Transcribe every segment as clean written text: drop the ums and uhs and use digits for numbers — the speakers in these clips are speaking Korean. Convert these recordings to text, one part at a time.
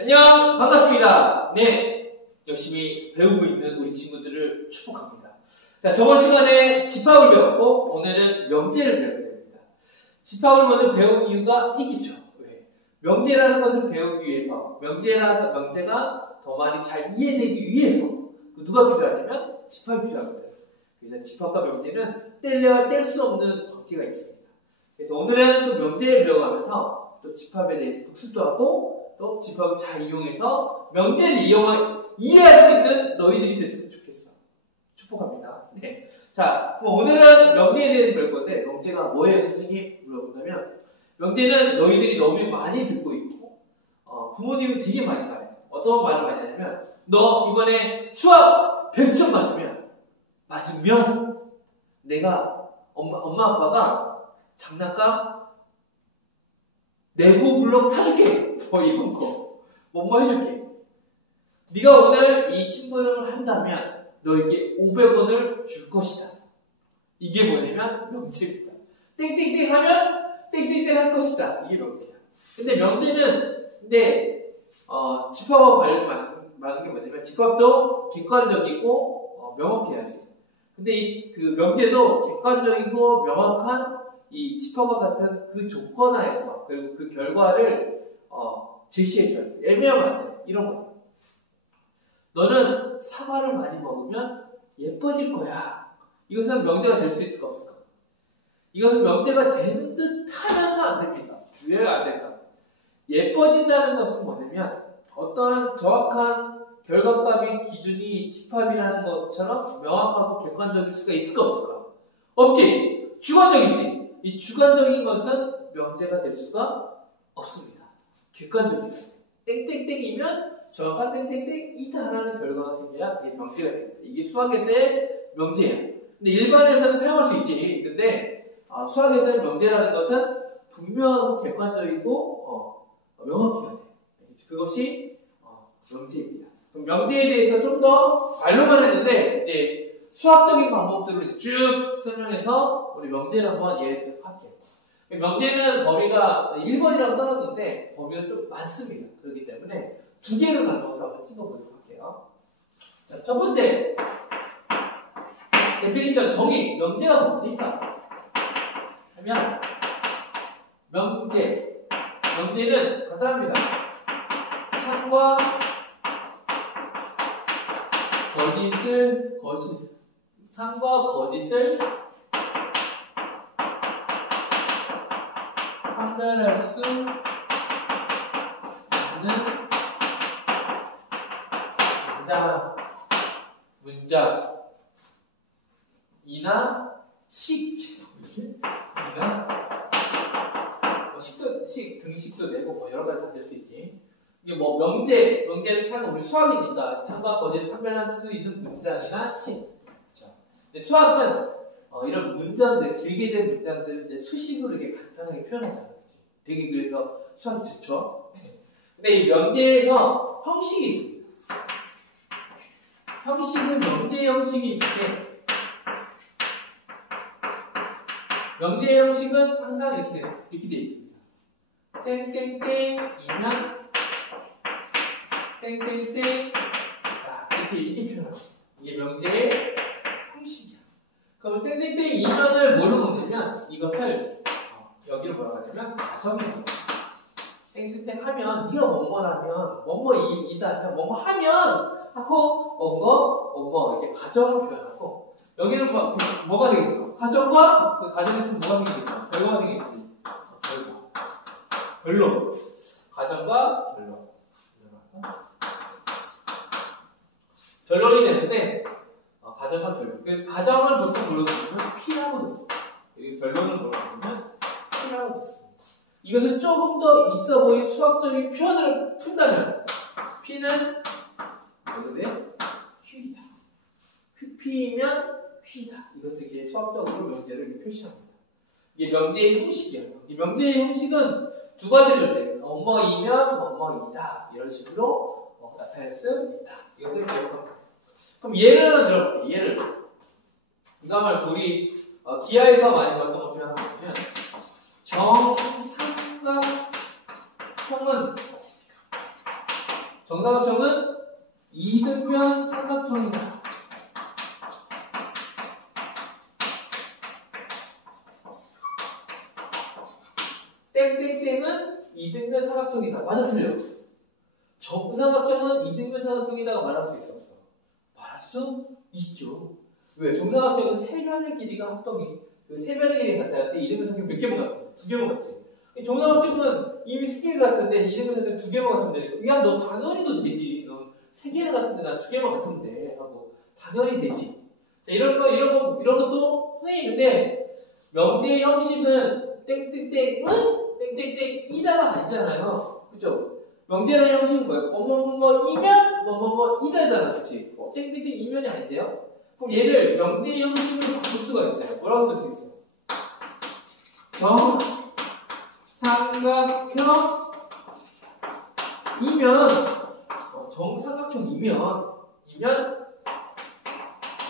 안녕, 반갑습니다. 네, 열심히 배우고 있는 우리 친구들을 축복합니다. 자, 저번 시간에 집합을 배웠고 오늘은 명제를 배우게 됩니다. 집합을 먼저 배운 이유가 있겠죠. 왜? 명제라는 것을 배우기 위해서, 명제가 더 많이 잘 이해되기 위해서 누가 필요하냐면 집합이 필요합니다. 그래서 집합과 명제는 뗄래야 뗄 수 없는 관계가 있습니다. 그래서 오늘은 또 명제를 배워가면서 또 집합에 대해서 복습도 하고 또 집합을 잘 이용해서 명제를 이해할 수 있는 너희들이 됐으면 좋겠어. 축복합니다. 네. 자, 오늘은 명제에 대해서 배울 건데 명제가 뭐예요, 선생님? 물어본다면 명제는 너희들이 너무 많이 듣고 있고 부모님이 되게 많이 말해요. 어떤 말을 많이 하냐면 너 이번에 수학 100점 맞으면 내가 엄마 아빠가 장난감 레고 블록 사줄게. 뭐 이런 거. 뭐뭐 해줄게. 네가 오늘 이 심부름을 한다면 너에게 500원을 줄 것이다. 이게 뭐냐면 명제입니다. 땡땡땡 하면 땡땡땡 할 것이다. 이게 명제야. 근데 명제는 집합과 관련이 많은 게 뭐냐면 집합도 객관적이고 명확해야지. 근데 그 명제도 객관적이고 명확한 이 집합과 같은 그 조건 하에서 그리고 그 결과를 제시해줘야 돼. 애매하면 안 돼. 이런 거. 너는 사과를 많이 먹으면 예뻐질 거야. 이것은 명제가 될 수 있을까 없을까? 이것은 명제가 되는 듯 하면서 안 됩니다. 왜 안 될까? 예뻐진다는 것은 뭐냐면 어떤 정확한 결과값의 기준이 집합이라는 것처럼 명확하고 객관적일 수가 있을까 없을까? 없지. 주관적이지. 이 주관적인 것은 명제가 될 수가 없습니다. 객관적이다. 땡땡땡이면 정확한 땡땡땡이다라는 결과가 생겨야 이게 명제가 됩니다. 이게 수학에서의 명제야. 근데 일반에서는 사용할 수 있지. 근데 수학에서의 명제라는 것은 분명 객관적이고 명확해야 돼. 그것이 명제입니다. 그럼 명제에 대해서 좀 더 말로만 했는데 이제 수학적인 방법들을 쭉 설명해서 우리 명제를 한번 이해할게요. 명제는 범위가 1번이라고 써놨는데 범위가 좀 많습니다. 그렇기 때문에 두 개를 나눠서 한번 찍어보도록 할게요. 자, 첫 번째 데피니션 정의. 명제가 뭡니까? 하면 명제는 간단합니다. 참과 거짓을 판별할 수 있는 문장이나 등식도 되고 뭐 여러 가지 다 될 수 있지. 이게 뭐 명제는 참 우리 수학이니까 참과 거짓을 판별할 수 있는 문장이나 식. 그렇죠. 근데 수학은 이런 문장들, 길게 된 문장들을 이제 수식으로 이렇게 간단하게 표현하잖아요. 그치? 되게 그래서 수학이 좋죠. 네. 근데 이 명제에서 형식이 있습니다. 명제 형식이 있는데, 명제 형식은 항상 이렇게 돼 있습니다. 땡땡땡이면 땡땡땡 이렇게 표현합니다. 이게 명제의 형식이야. 그러면 땡땡땡 이면을 뭘로 넣냐면 이것을 여기를 뭐라고 하냐면 가정이라고 합니다. 땡땡땡 하면 네가 뭐뭐라면 뭐뭐이다 뭐뭐 하면 하고 뭐뭐 이렇게 가정을 표현하고 여기는 뭐가 되겠어? 가정과 그 가정에서 뭐가 생기겠어? 결과가 생기겠지. 결론. 가정과 결론. 결론이 되는데 가정과 결론. 그래서 가정을 보통 뭘로 넣으면 P라고 넣습니다. 그리고 결론을 뭘로 넣으면 Q라고 넣습니다. 이것은 조금 더 있어 보이는 수학적인 표현을 푼다면 P는 뭐가 돼요? Q이다. P이면 Q이다. 이것을 이게 수학적으로 명제를 이렇게 표시합니다. 이게 명제의 형식이에요. 이 명제의 형식은 두 가지를 돼. 뭐뭐이면 뭐뭐이다. 이런 식으로 나타낼 수 있다. 이것을 기억합니다. 그럼 예를 하나 들어볼게요. 예를. 이거 말고 우리 기하에서 많이 봤던 것 중에 하나는 정삼각형은 정사각형은 이등변 삼각형이다. 땡땡땡은 이등변 삼각형이다. 맞아, 틀려? 정사각형은 이등변 삼각형이다가 말할 수 있어, 없어? 말할 수 있죠. 왜? 정사각형은 세 변의 길이가 합동이, 그 세 변의 길이가 같아야 돼. 이등변 삼각형 몇 개만 같아? 두 개만 같지. 정사각형은 이미 세 개가 같은데 이등변 삼각형 두 개만 같으면 되니까 야, 너 당연히 너 되지. 너 세 개가 같은데 난 두 개만 같으면 돼. 하고 당연히 되지. 자, 이런 것도 선생님 근데 명제의 형식은 땡땡땡은 땡땡땡이다가 아니잖아요. 그죠? 명제라는 형식은 뭐예요? 뭐뭐뭐이면 뭐뭐뭐이다잖아, 그렇지? 땡땡땡이면이 아닌데요? 그럼 얘를 명제의 형식으로 바꿀 수가 있어요. 뭐라고 쓸 수 있어? 정삼각형이면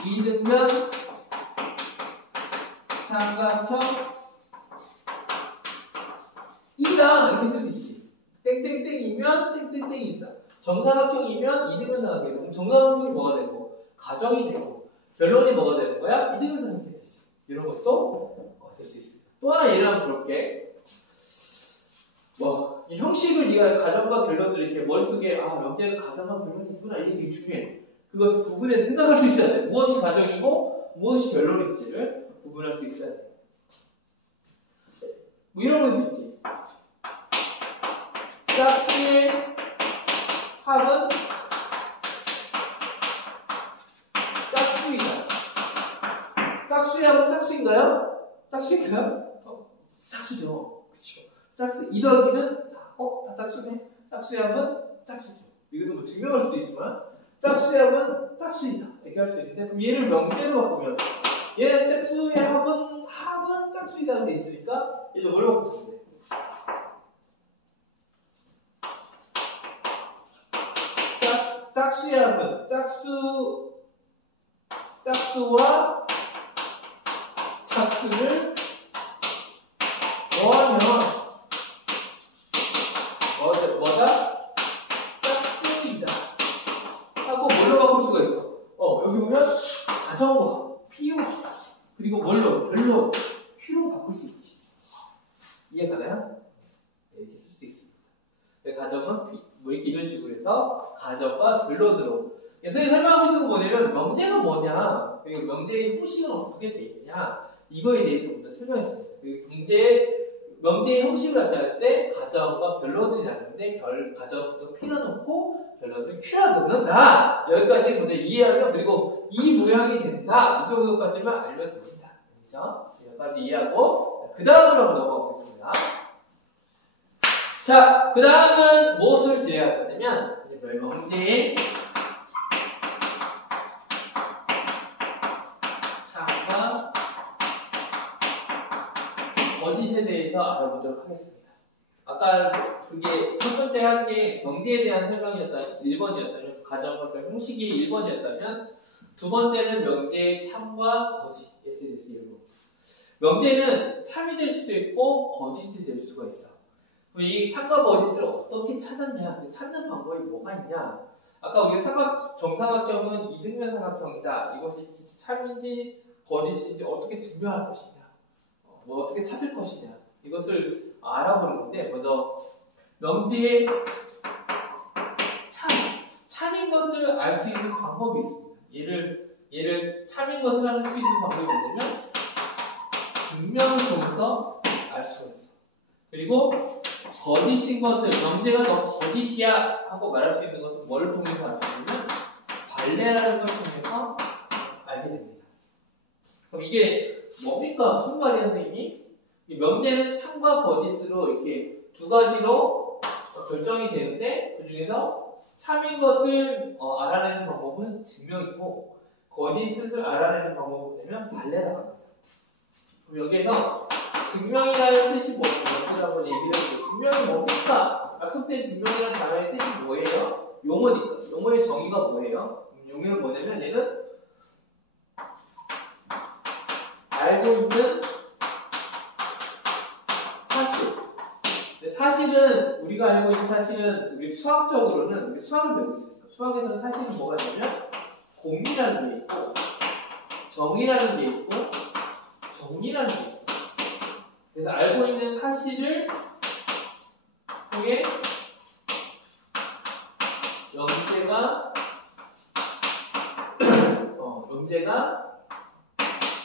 이등변 삼각형 이다 이렇게 쓸 수 있지. 땡땡땡이면 땡땡땡이다. 정사각형이면 이등변 삼각형이다. 그럼 정사각형이 뭐가 되고 가정이 되고 결론이 뭐가 되는 거야? 이등변 삼각형이 되지. 이런 것도 될 수 있습니다. 또 하나 예를 한번 볼게. 이 형식을 네가 가정과 결론을 이렇게 머릿속에 명제는 가정과 결론이 있구나 이게 되게 중요해. 그것을 구분해서 생각할 수 있어야 돼. 무엇이 가정이고 무엇이 결론인지를 구분할 수 있어야 돼. 뭐 이런 것도 있지. 짝수의 합은 짝수이다. 짝수의 합은 짝수인가요? 짝수인가요? 짝수죠. 그렇죠. 짝수 2 더하기는 4. 다 짝수네. 짝수의 합은 짝수죠. 이것도 뭐 증명할 수도 있지만 짝수의 합은 짝수이다. 이렇게 할 수 있는데 그럼 얘를 명제로 바꾸면 얘는 짝수의 합은 짝수이다 돼 있으니까 얘도 뭘로 바꾸면 돼? 짝수의 합은 짝수와 짝수를 더하면 뭐다? 짝수이다 하고 뭘로 바꿀 수가 있어? 여기 보면 가정과 P와 그리고 뭘로? 별로 Q로 바꿀 수 있지. 이해가나요? 이렇게 쓸 수 있습니다. 가정은 뭐 이렇게 이런 식으로 해서 가정과 별론으로 선생님이 설명하고 있는 거 뭐냐면 명제가 뭐냐 그리고 명제의 형식은 어떻게 되어 있냐 이거에 대해서 먼저 설명했습니다. 그리고 명제의 형식을 나타낼 때 가정과 결론을 나누는데 가정은 P라 놓고 결론을 Q라 놓는다. 여기까지 먼저 이해하면 그리고 이 모양이 된다. 이 정도까지만 알면 됩니다. 그렇죠? 여기까지 이해하고 그 다음으로 한번 넘어가 보겠습니다. 자, 그 다음은 무엇을 지내야 되냐면 명제의 참과 거짓에 대해서 알아보도록 하겠습니다. 아까 그게 첫 번째 한 게 명제에 대한 설명이었다면 1번이었다면 가정과 형식이 1번이었다면 두 번째는 명제의 참과 거짓에 대해서 1번. 명제는 참이 될 수도 있고 거짓이 될 수가 있어. 이 참과 거짓을 어떻게 찾았냐? 찾는 방법이 뭐가 있냐? 아까 우리 정사각형은 이등변 삼각형이다. 이것이 참인지 거짓인지 어떻게 증명할 것이냐? 어떻게 찾을 것이냐? 이것을 알아보는 건데 먼저 명제의 참인 것을 알 수 있는 방법이 있습니다. 얘를 참인 것을 알 수 있는 방법이 뭐냐면 증명을 통해서 알 수가 있어. 그리고 거짓인 것을 명제가 너 거짓이야 하고 말할 수 있는 것은 뭐를 통해서 알 수 있냐면 발레라는 걸 통해서 알게 됩니다. 그럼 이게 뭡니까? 무슨 말이야, 선생님이? 명제는 참과 거짓으로 이렇게 두 가지로 결정이 되는데 그 중에서 참인 것을 알아내는 방법은 증명이고 거짓을 알아내는 방법은 뭐냐면 발레라고 합니다. 그럼 여기에서 증명이라는 뜻이 뭐라고 얘기를 했죠. 증명이 뭡니까? 약속된 증명이라는 단어의 뜻이 뭐예요? 용어니까. 용어의 정의가 뭐예요? 용어는 뭐냐면 얘는 알고 있는 사실. 사실은 우리가 알고 있는 사실은 우리 수학적으로는 우리 수학을 배우고 있으니까 수학에서는 사실은 뭐가 있냐면 공이라는 게 있고 정의라는 게 있고 정의라는 게 있어요. 그래서 알고 있는 사실을 통해 영재가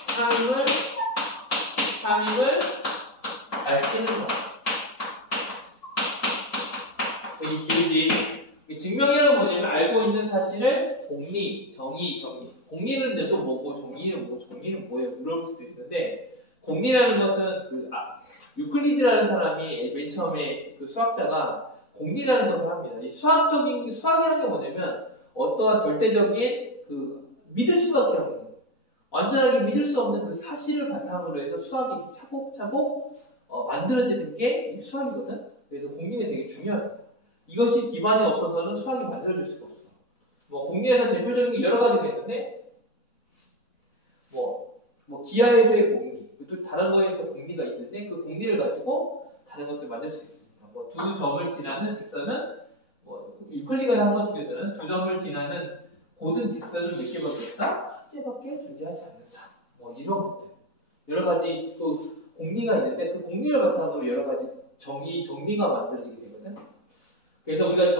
참임을 밝히는 것. 되게 길지. 증명이라는 건 뭐냐면 알고 있는 사실을 공리, 정의. 공리는 또 뭐고 정의는 뭐고 정의는 뭐예요? 물어볼 수도 있는데 공리라는 것은 유클리드라는 사람이 맨 처음에 그 수학자가 공리라는 것을 합니다. 이 수학이라는 게 뭐냐면 어떠한 절대적인 믿을 수밖에 없는 완전하게 믿을 수 없는 그 사실을 바탕으로 해서 수학이 차곡차곡 만들어지는 게 수학이거든. 그래서 공리가 되게 중요합니다. 이것이 기반이 없어서는 수학이 만들어질 수가 없어. 공리에서 대표적인 게 여러 가지가 있는데 기하에서의 공리, 또 다른 거에서 공리가 있는데 그 공리를 가지고 다른 것들 만들 수 있습니다. 두 점을 지나는 직선은 유클리드 한번 중에서는 두 점을 지나는 고든 직선은 몇 개밖에 없다? 한 개밖에 존재하지 않는다. 이런 것들 여러 가지 또 공리가 있는데 그 공리를 바탕으로 여러 가지 정리가 만들어지게 되거든. 그래서 우리가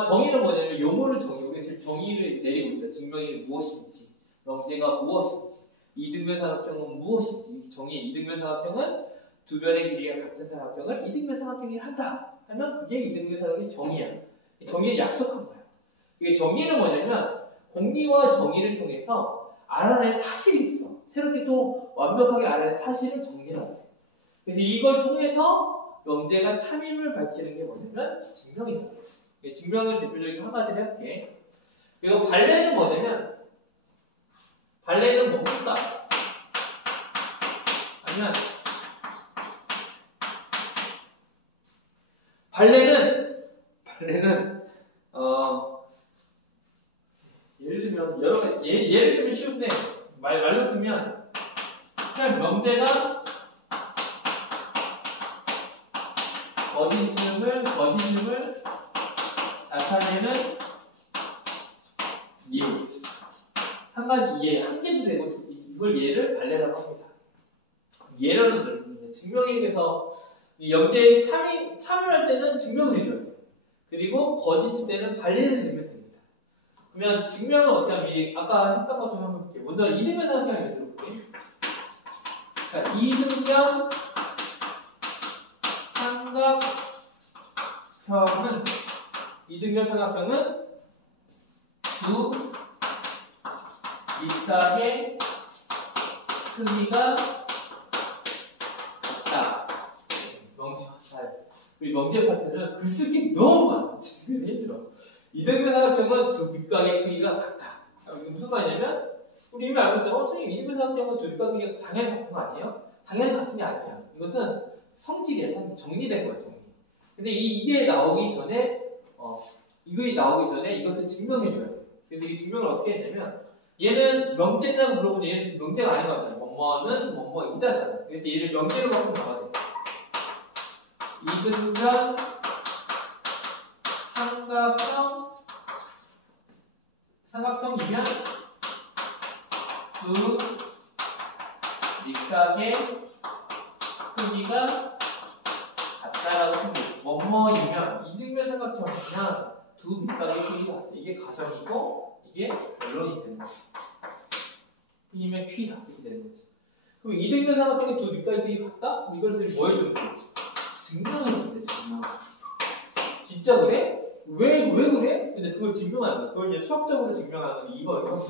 정의는 뭐냐면 용어를 우리가 지금 정의를 내리고 있죠. 증명이 무엇인지, 명제가 무엇인지, 이등변 삼각형은 무엇인지, 정의 이등변 삼각형은 두 변의 길이가 같은 삼각형을 이등변 삼각형이 한다 하면 그게 이등변 삼각형의 정의야. 정의를 약속한 거야. 이게 정의는 뭐냐면 공리와 정의를 통해서 알아낸 사실이 있어. 새롭게 또 완벽하게 알아낸 사실을 정리하는 거야. 그래서 이걸 통해서 명제가 참임을 밝히는 게 뭐냐면 증명이다. 증명을 대표적인 한 가지를 해볼게. 그리고 발레는 뭐냐면 발레는 뭡니까? 아니면 발레는 예를 들면 예를 들면 쉬운데 말로 쓰면 그냥 명제가 거짓임을 나타내는 예. 한 가지 예, 한 개도 되고 이걸 예를 발레라고 합니다. 예라는 들었거든요. 증명에 대해서 영재에 참여할 때는 증명을 해줘야 돼요. 그리고 거짓일 때는 발레를 들면 됩니다. 그러면 증명은 어떻게 하면 아까 했던 것 좀 한번 볼게요. 먼저 이등변 삼각형을 들어볼게요. 그러니까 이등변 삼각형은 두 밑각의 크기가 같다. 우리 명제 파트는 글쓰기 너무 많아. 그래서 힘들어. 이등변 삼각형은 두 밑각의 크기가 같다. 이게 무슨 말이냐면 우리 이미 알고 있죠? 선생님 이등변 삼각형은 두 밑각 크기가 당연히 같은 거 아니에요? 당연히 같은 게 아니야. 이것은 성질이야. 정리된 거야. 정리. 근데 이게 나오기 전에 이것을 증명해줘야 돼. 그래서 이 증명을 어떻게 했냐면 얘는 명제냐고 물어보면 얘는 지금 명제가 아닌 것 같잖아. 뭐뭐는 뭐뭐이다잖아. 그래서 얘를 명제로 바꾸면 뭐가 돼? 이등변 삼각형이면 두 밑각의 크기가 같다라고 생각해요. 뭐뭐이면 이등변 삼각형이면 두 밑각의 크기가 같다. 이게 가정이고 이게 결론이 되는 거죠. P면 Q다 이렇게 되는 거죠. 그럼 이등변 삼각형의 두 밑각의 크기가 같다? 그럼 이걸 뭐 해주면 돼? 증명해주면 돼. 증명. 진짜 그래? 왜 그래? 근데 그걸 증명하는 거야. 그걸 이제 수학적으로 증명하는 건 이거예요.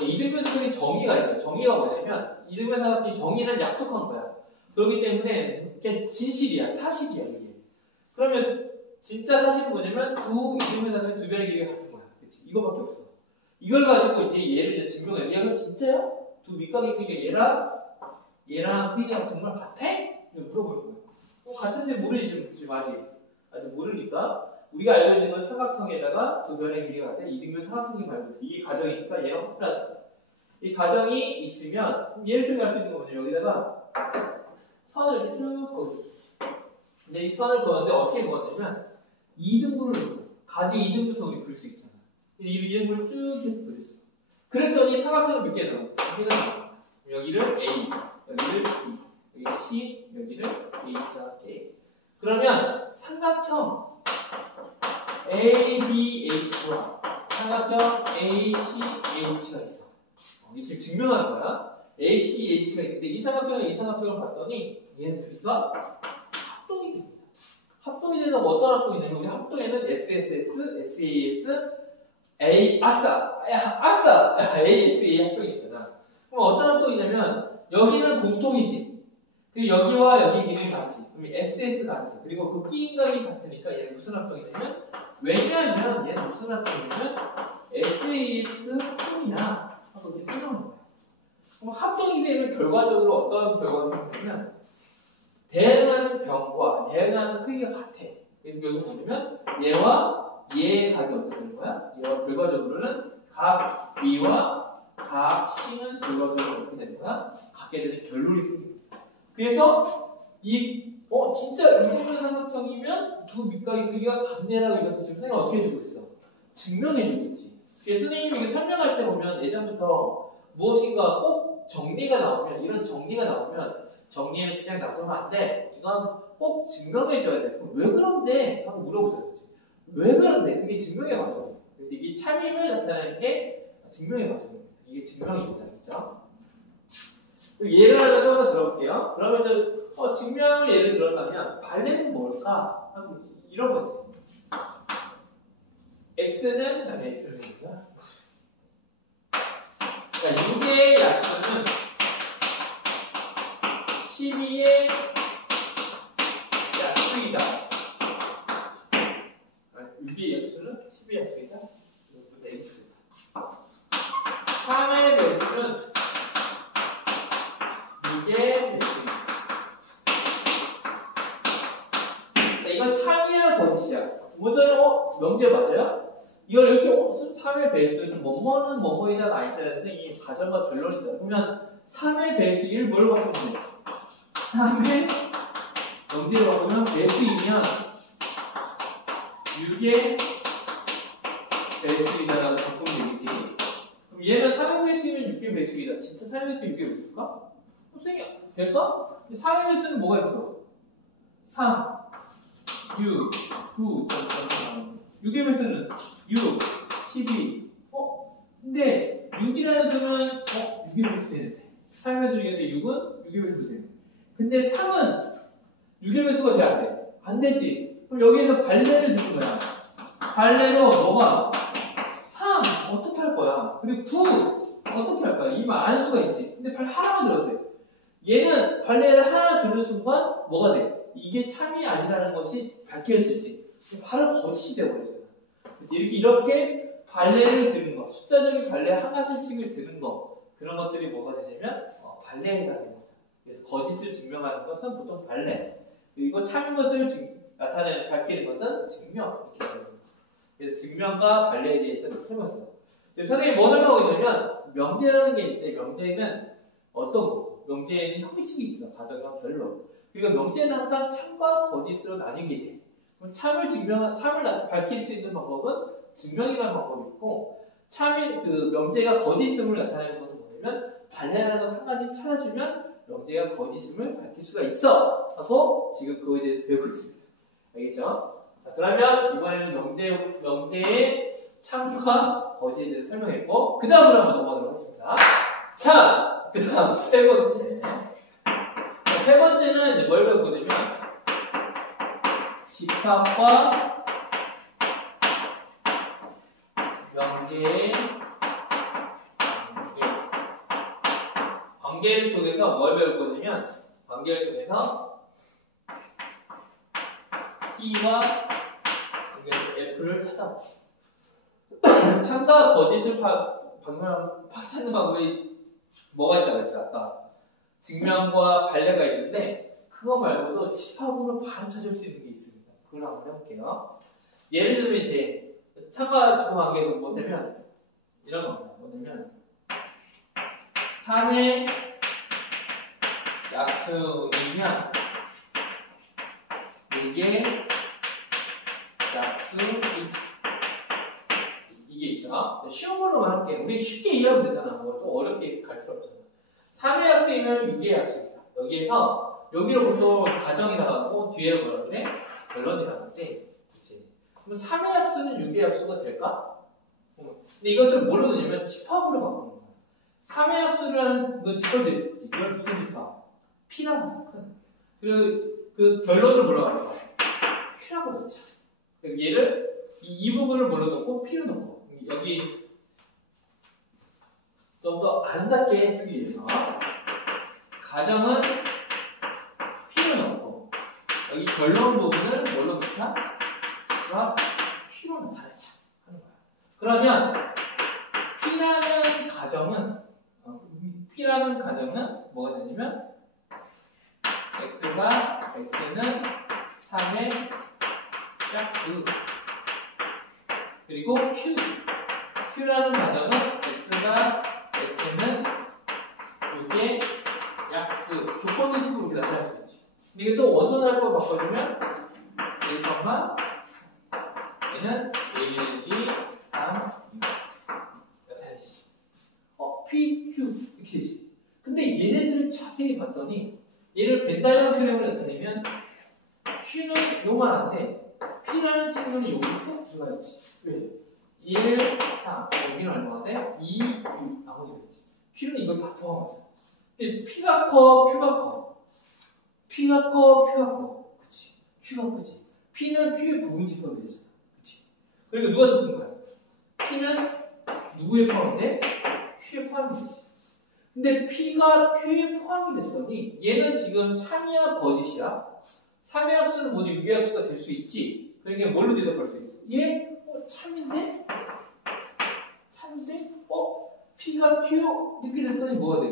이등변 삼각형의 정의가 있어요. 정의가 뭐냐면 이등변 삼각형의 정의는 약속한 거야. 그렇기 때문에 그냥 진실이야. 사실이야. 이게. 그러면 진짜 사실은 뭐냐면 두 이등변 삼각형 두 변의 길이가 같은 거야. 그치? 이거밖에 없어. 이걸 가지고 이제 얘를 이제 증명해. 얘가 진짜야? 두 밑각의 크기가 얘랑 크기가 정말 같아? 물어보는 거야. 같은지 모르지 아직 모르니까 우리가 알고 있는 건 삼각형에다가 두 변의 길이가 같아. 이등변 삼각형이 말고 이게 가정이니까 얘랑 확실하죠. 이 가정이 있으면 예를 들면 할 수 있는 거 뭐냐 여기다가 선을 이렇게 쭉 그어줘. 이제 이 선을 그었는데 어떻게 그었냐면 2등분을 했어. 각의 2등분선 우리 그릴 수 있잖아. 이 2등분을 쭉 해서 그렸어. 그랬더니 삼각형은 몇 개 나와? 2개가 나와. 여기를 A, 여기를 B, 여기 C, 여기를 H가 할게. 그러면 삼각형 ABH와 삼각형 ACH가 있어. 이게 지금 증명하는 거야. ACH가 있는데 이 삼각형과 이 삼각형을 봤더니 얘는 둘이가 합동이 됩니다. 합동이 된다면 어떤 합동이 되냐면 우리 합동에는 SSS, SAS, 아싸, ASA 합동이 있잖아. 그럼 어떤 합동이냐면 여기는 공통이지. 그리고 여기와 여기 길이 같지. 그럼 SS 같지. 그리고 그 끼인각이 같으니까 얘는 무슨 합동이냐면 왜냐하면 얘는 무슨 합동이냐면 SAS 합동이야 하고 이렇게 설명하는 거야. 그럼 합동이 되면 결과적으로 어떤 결과가 생기냐면 대응하는 병과 대응하는 크기가 같아. 그래서 결국 뭐냐면 얘와 얘의 각이 어떻게 되는 거야? 얘와 결과적으로는 각 B와 각 C는 결과적으로 어떻게 되는 거야? 갖게 되는 결론이 생깁니다. 그래서 진짜 일본의 삼각형이면 두 밑각의 크기가 같네라고 이것을 지금 선생님이 어떻게 해주고 있어? 증명해주겠지. 그래서 선생님이 이거 설명할 때 보면 예전부터 무엇인가 꼭 정리가 나오면 이런 정리가 나오면 정리를 그냥 놔두면 안 돼. 이건 꼭 증명해줘야 돼. 그럼 왜 그런데? 하고 물어보자. 왜 그런데? 그게 증명의 과정이에요. 그래서 이게 참임을 나타내는 게 증명의 과정입니다. 이게 증명입니다. 그렇죠? 예를 하나 들어볼게요. 그러면 증명을 예를 들었다면 발레는 뭘까? 이런 거지. X는 그다음에 X는 뭐야? 그러니까 6의 약수는 12의 약수이다. 6의 약수는 10의 약수이다. 이것도 X이다. 3의 배수는 6의 배수이다. 자, 이건 참이야 거짓이야? 먼저 명제 맞아요? 이걸 이렇게 무슨 3의 배수는 뭐뭐는 뭐뭐이다 나있잖아요. 선생님이 가정과 결론이잖아요. 그러면 3의 배수 1 뭘로 바꾸면 돼? 3의 명제로 바꾸면 배수이면 6의 배수이다라고 바꾸면 되겠지. 그럼 얘는 3의 배수이면 6의 배수이다. 진짜 3의 배수 6의 배수일까? 선생님 될까? 3의 배수는 뭐가 있어? 3, 6, 9, 6의 배수는 6, 12. 근데 6이라는 수는 6의 배수 되는데 3의 배수 중에서 6은 6의 배수가 되는데 근데 3은 6의 배수가 돼야 안 돼? 안 되지. 그럼 여기에서 발레를 드는 거야. 발레로 뭐가? 3 어떻게 할 거야? 그리고 9 어떻게 할 거야? 이 많은 수가 있지. 근데 발 하나만 들어도 돼. 얘는 발레를 하나 들은 순간 뭐가 돼? 이게 참이 아니라는 것이 밝혀지지. 바로 거짓이 되어버리잖아. 이렇게 발레를 드는 거, 숫자적인 발레 하나씩을 드는 거, 그런 것들이 뭐가 되냐면 발레에 해당이 됩니다. 그래서 거짓을 증명하는 것은 보통 발레, 그리고 참인 것을 밝히는 것은 증명 이렇게 됩니다. 그래서 증명과 발레에 대해서 설명했어요. 선생님이 뭐 설명하고 있냐면 명제라는 게 있는데 명제는 어떤 거? 명제에는 형식이 있어. 가정과 결론. 그리고 명제는 항상 참과 거짓으로 나뉘게 돼. 그럼 참을 밝힐 수 있는 방법은 증명이라는 방법이 있고, 명제가 거짓음을 나타내는 것은 뭐냐면, 발레라는 것을 한 가지 찾아주면 명제가 거짓음을 밝힐 수가 있어. 하고 지금 그거에 대해서 배우고 있습니다. 알겠죠? 자, 그러면 이번에는 명제의 참과 거짓에 대해서 설명했고, 그 다음으로 한번 넘어가도록 하겠습니다. 자, 그 다음 세 번째. 세 번째는 이제 뭘 배울 거냐면 집합과 명제의 관계를 통해서 뭘 배울 거냐면 관계를 통해서 T와 F를 찾아봐. 참과 거짓을 찾는 방법이 뭐가 있다고 했어요? 아까 증명과 발레가 있는데 그거 말고도 집합으로 바로 찾을 수 있는 게 있습니다. 그걸 한번 해볼게요. 예를 들면 이제 참과 집합 관계에서 뭐냐면 이런 겁니다. 뭐냐면 3의 약수이면 이게 약수 이게 있어. 쉬운 걸로만 할게. 우리 쉽게 이해하면 되잖아. 뭐 또 어렵게 갈 필요 없잖아. 3의 약수이면 6의 약수이다. 여기에서 여기를 보통 가정이 나가고 뒤에 뭐라 그래? 결론이 나가지. 그치? 그럼 3의 약수는 6의 약수가 될까? 근데 이것을 뭘로 넣냐면 집합으로 바꾸는 거야. 3의 약수라는 그 집합이 있지. 이걸 무슨 집합? P랑 가장 큰. 그리고 그 결론을 뭐라고 할까? Q라고 넣자. 얘를 이 부분을 뭘로 넣고 P로 넣고 여기 좀 더 아름답게 쓰기 위해서 가정은 P로 넣고 여기 결론 부분을 뭘로 넣자? 집합 Q로 나타내자 하는 거야. 그러면 P라는 가정은 뭐가 되냐면 X는 3의 약수 그리고 Q라는 가정은 X는 6의 약수 조건의식으로 이렇게 나타날 수 있지. 이게 또 원선할거 바꿔주면 1, 얘는 1, 2, 3, 6 나타내지. P, Q 이렇게 되지. 근데 얘네들을 자세히 봤더니 얘를 벤달리언 그램으로 나타내면 Q는 요만한데 P라는 친구는 여기 쏙 들어가 있지. 왜? 1, 4 여기는 얼마가 돼? 2, 6 나머지가 있지. Q는 이걸 다 포함하잖아. 근데 P가 커, Q가 커. P가 커, Q가 커. 그치? Q가 크지. P는 Q의 부분 집합이 되잖아. 그치? 그러니까 누가 적은 거야? P는 누구에 포함돼? Q에 포함이 되지. 근데 P가 Q에 포함이 됐더니 얘는 지금 참이야 거짓이야? 3의 약수는 모두 6의 약수가 될 수 있지. 그러니까 뭘로 대답할 수 있어? 얘? 참인데? 참인데? P가 Q 이렇게 됐더니 뭐가 돼?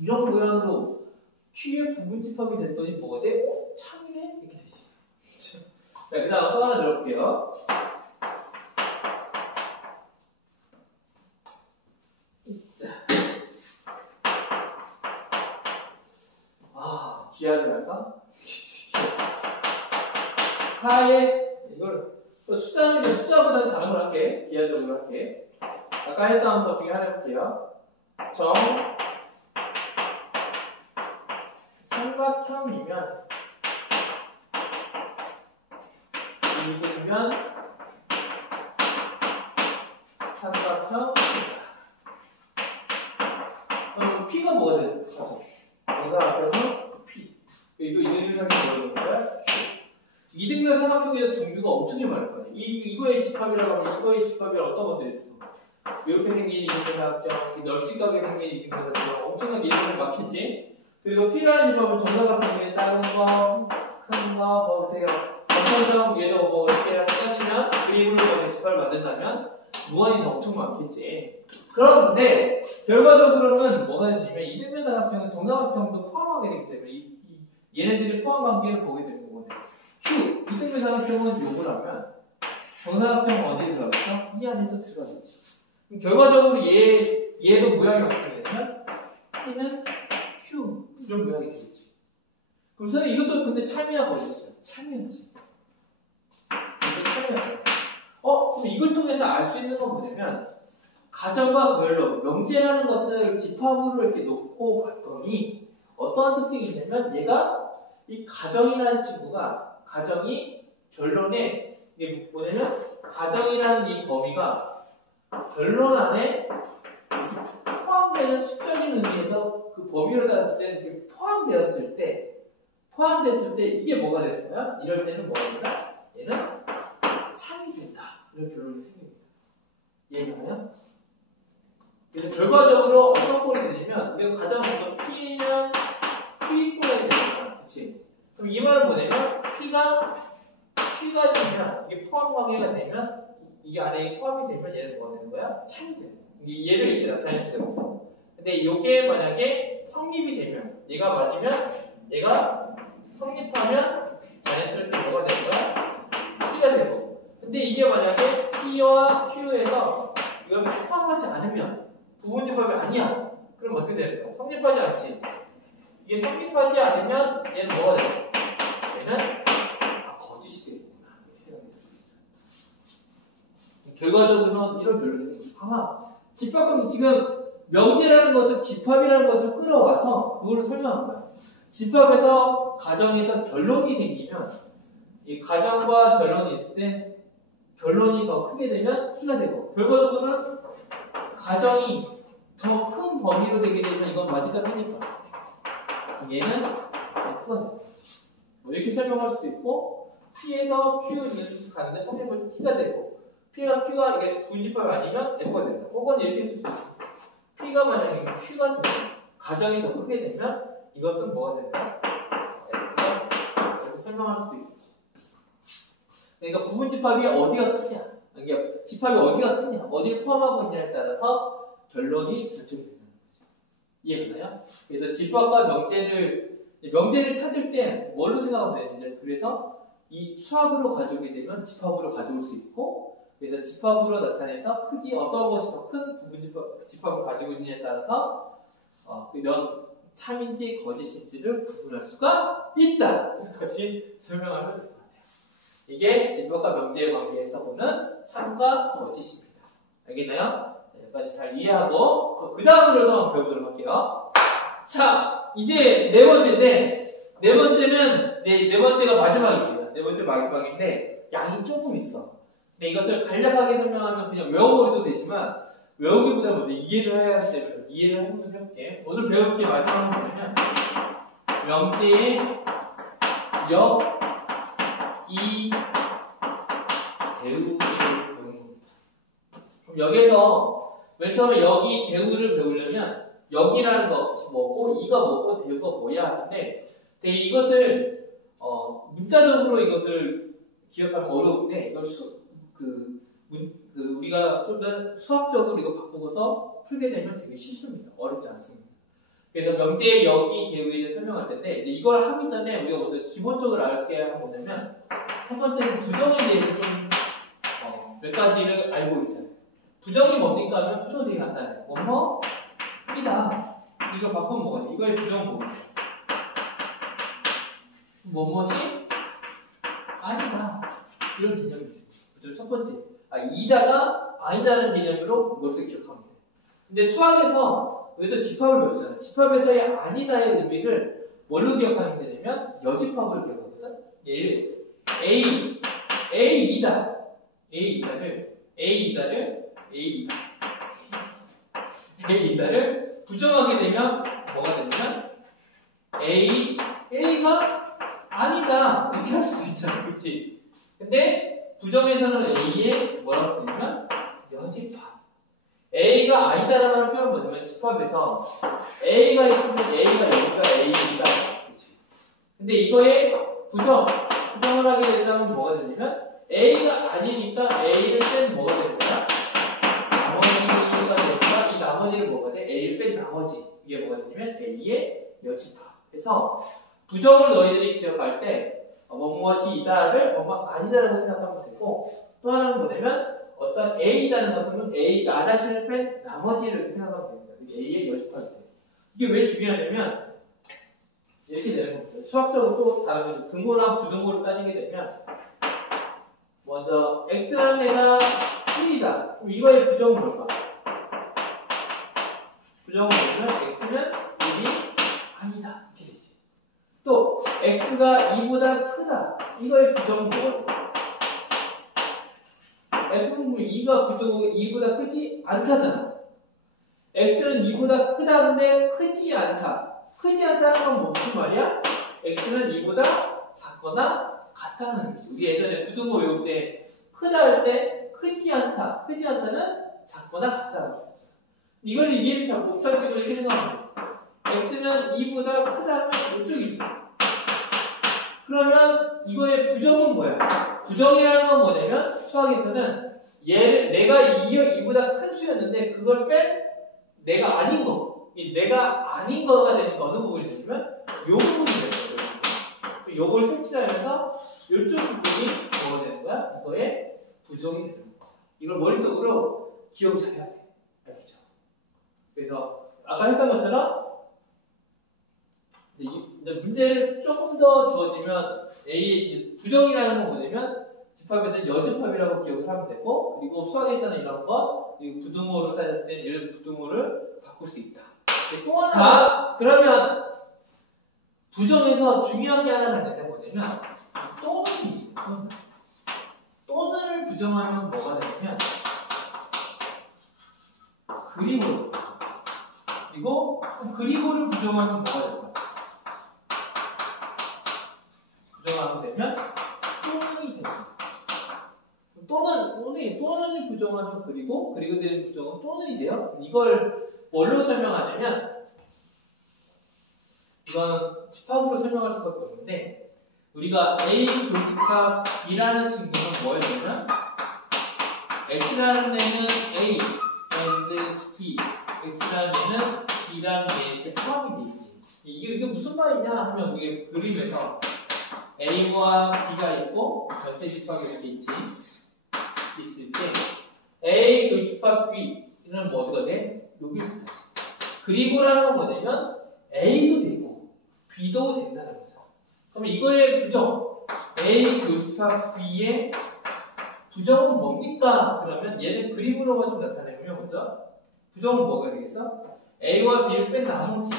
이런 모양으로 Q의 부분 집합이 됐더니 뭐가 돼? 참이네? 이렇게 되지. 자, 그 다음 또 하나 들어볼게요. 기하를 할까? 4의 이걸 또 숫자보다는 다른 걸 할게. 기하적으로 할게. 아까 했던 것 중에 하나 해볼게요. 삼각형이면 이등변 삼각형 그럼 P가 뭐가 되는 거죠? 정사각형은 P. 이거 이등변 삼각형이 뭐라고 하는 거야? 이등변 삼각형의 종류가 엄청 많을 거야. 이거의 집합이라고 하면 이거의 집합이랑 어떤 것들이 있어? 이렇게 생긴 이등변 삼각형, 널찍하게 생긴 이등변 삼각형 엄청나게 이름을 막혔지. 그리고 P라는 집합은 정사각형의 작은 거, 큰 거, 뭐 되게 점점 얘도 뭐 이렇게 따지면 그림으로 집합을 만든다면 무한히 더 엄청 많겠지. 그런데 결과적으로는 뭐가 되냐면 이등변 삼각형은 정사각형도 포함하게 되기 때문에 얘네들이 포함 관계를 보게 되는 거거든. Q 이등변 삼각형은 요걸 하면 정사각형은 어디에 들어가겠어? 이 안에 또 들어가겠지. 결과적으로 얘도 모양이 어떻게 되냐면 P는 Q 이런 모양이 되겠지. 그럼 선생님 이것도 근데 참이야 거짓이야? 참이었지. 이거 참이었어. 그럼 이걸 통해서 알 수 있는 건 뭐냐면 가정과 결론, 명제라는 것을 집합으로 이렇게 놓고 봤더니 어떠한 특징이 있냐면 얘가 이 가정이라는 친구가 가정이 결론에 이게 뭐냐면 가정이라는 이 범위가 결론 안에 포함되는 수적인 의미에서 그 범위로 따졌을 때 이렇게 포함됐을 때 이게 뭐가 되는 거야? 이럴 때는 뭐가 된다? 얘는 참이 된다. 이런 결론이 생깁니다. 이해가나요? 그래서 결과적으로 어떤 꼴이 되냐면 우리가 가장 먼저 P는 Q꼴이 되는 거야. 그치? 그럼 이 말은 뭐냐면 P가 Q가 되면 이게 포함 관계가 되면 이게 안에 포함이 되면 얘는 뭐가 되는 거야? 참이 되는 거야. 얘를 이렇게 나타낼 수가 있어. 근데 이게 만약에 성립이 되면 얘가 맞으면 얘가 성립하면 잘했을 때 뭐가 되는 거야? T가 되고. 근데 이게 만약에 P와 Q에서 이걸 포함하지 않으면 부분 집합이 아니야. 그럼 어떻게 되는 거야? 성립하지 않지. 이게 성립하지 않으면 얘는 뭐가 돼? 얘는 결과적으로는 이런 결론이 생깁니다. 집합관계, 지금 명제라는 것은 집합이라는 것을 끌어와서 그걸로 설명한 거야. 집합에서 가정에서 결론이 생기면 이 가정과 결론이 있을 때 결론이 더 크게 되면 t가 되고 결과적으로는 가정이 더 큰 범위로 되게 되면 이건 맞을까 틀릴까? 얘는 F가 되는 거지. 뭐 이렇게 설명할 수도 있고 T에서 Q를 가는데 성립은 T가 되고 P가 Q가 이게 분집합이 아니면 F가 된다. 혹은 이렇게 쓸 수도 있지. P가 만약에 Q가 되면 가정이 더 크게 되면 이것은 뭐가 된다? F가 이렇게 설명할 수도 있겠지. 그러니까 부분집합이 어디가 크냐, 그러니까 집합이 어디가 크냐, 어디를 포함하고 있냐에 따라서 결론이 결정이 된다는 거죠. 이해가나요? 그래서 집합과 명제를 찾을 때 뭘로 생각하면 되는데, 그래서 이 수학으로 가져오게 되면 집합으로 가져올 수 있고, 그래서 집합으로 나타내서 크기 어떤 것이 더 큰 집합을 가지고 있느냐에 따라서 이런 참인지 거짓인지를 구분할 수가 있다. 같이 설명하면 될 것 같아요. 이게 집합과 명제의 관계에서 보는 참과 거짓입니다. 알겠나요? 여기까지 잘 이해하고 그 다음으로도 한번 배워보도록 할게요. 자, 이제 네 번째인데 네 번째가 마지막입니다. 네 번째 마지막인데 양이 조금 있어. 근데 이것을 간략하게 설명하면 그냥 외워버려도 되지만 외우기보다 먼저 이해를 해야 하기 때문에 이해를 한번 해볼게. 오늘 배울 게 마지막은 뭐냐면 명제의 역, 이, 대우에 대해서 배우는 겁니다. 그럼 여기에서 맨 처음에 여기 대우를 배우려면 여기라는 것이 뭐고 이가 뭐고 대우가 뭐야 하는데 이것을 문자적으로 이것을 기억하면 어려운데 이걸 우리가 좀 더 수학적으로 이거 바꾸고서 풀게 되면 되게 쉽습니다. 어렵지 않습니다. 그래서 명제의 여기 대우에 대해 설명할 텐데 이걸 하기 전에 우리가 먼저 기본적으로 알 게 뭐냐면 첫 번째는 부정에 대해서 좀 몇 가지를 알고 있어요. 부정이 뭡니까 하면 부정은 되게 간단해요. 뭐뭐 이다. 이걸 바꾸면 뭐가 돼? 이거의 부정은 뭐겠어? 뭐뭐시 아니다. 이런 개념이 있습니다. 부정 첫 번째. 이다가 아니다라는 개념으로 이것을 기억하면 돼요. 근데 수학에서 여기도 집합을 배웠잖아요. 집합에서의 아니다의 의미를 뭘로 기억하면 되냐면 여집합으로 기억하거든. 얘를 A이다. A이다를 부정하게 되면 뭐가 되냐면 A가 아니다. 이렇게 할 수도 있잖아. 그치? 근데 부정에서는 A에 뭐라고 쓰냐면 여집합. A가 아니다라는 표현 뭐냐면 집합에서 A가 있으면 A가 여기가 A이다. 그치? 근데 이거에 부정을 하게 된다면 뭐가 되냐면 A가 아니니까 A를 뺀 뭐가 되는 거야? 나머지가 되니까 이 나머지를 뭐가 돼? A를 뺀 나머지. 이게 뭐가 되냐면 A의 여집합. 그래서 부정을 너희들이 기억할 때 무엇이다를 뭐뭐 아니다라고 생각하면 되고 또 하나는 뭐냐면 어떤 A이다는 것은 A 나 자신을 뺀 나머지를 이렇게 생각하면 됩니다. A의 여집합이 돼. 이게 왜 중요하냐면 이렇게 되는 겁니다. 수학적으로 또 다른 등고랑 부등고를 따지게 되면 먼저 x라는 애가 1이다. 그럼 이거의 부정은 뭘까? 부정은 뭐냐면 x는 1이 아니다. 이렇게 되지. 또 x가 2보다 크다. 이거의 부정은 뭐가 돼? x는 2가 부정은 2보다 크지 않다잖아. x는 2보다 크다는데 크지 않다. 크지 않다는 건 무슨 말이야? x는 2보다 작거나 같다는 거지. 우리 예전에 부등호 외울 때 크다 할 때 크지 않다. 크지 않다는 작거나 같다라고 썼잖아. 이걸 이해를 잘 못할지 이렇게 생각하면 돼. x는 2보다 크다면 이쪽이 있어. 그러면 이거의 부정은 뭐야? 부정이라는 건 뭐냐면 수학에서는 내가 2보다 큰 수였는데 그걸 뺀 내가 아닌 거. 내가 아닌 거가 되는 어느 부분이 되냐면 요 부분이 되는 거예요. 요걸 색칠하면서 요쪽 부분이 뭐가 되는 거야? 이거의 부정이 되는 거야. 이걸 머릿속으로 기억 잘 해야 돼. 알겠죠? 그래서 아까 했던 것처럼 이제 문제를 조금 더 주어지면 부정이라는 건 뭐냐면 집합에서는 여집합이라고 기억을 하면 되고, 그리고 수학에서는 이런 거, 그리고 부등호로 따졌을 때는 이런 부등호를 바꿀 수 있다. 자, 그러면 부정에서 중요한 게 하나가 있는데 뭐냐면 또는이지. 또는을 부정하면 뭐가 되냐면 그리고 그리고 그리고를 부정하면 뭐가 될까요? 부정하면 되면 또는이 됩니다. 또는을 부정하면 그리고 되는 부정은 또는이 돼요. 이걸 뭘로 설명하냐면 이건 집합으로 설명할 수밖에 없는데 우리가 A 교집합 B라는 친구는 뭐였냐면 X라는 애는 A and B X라는 애는 B라는 애 이렇게 포함이 돼 있지. 이게 무슨 말이냐 하면 우리 그림에서 A와 B가 있고 전체 집합이 이렇게 있을 때 A 교집합 B는 뭐 어디가 돼? 여기부터. 그리고라는 건 뭐냐면 A도 되고 B도 된다는 거죠. 그럼 이거의 부정 A 교집합 B의 부정은 뭡니까? 그러면 얘는 그림으로만 좀 나타내면 먼저 부정은 뭐가 되겠어? A와 B를 뺀 나머지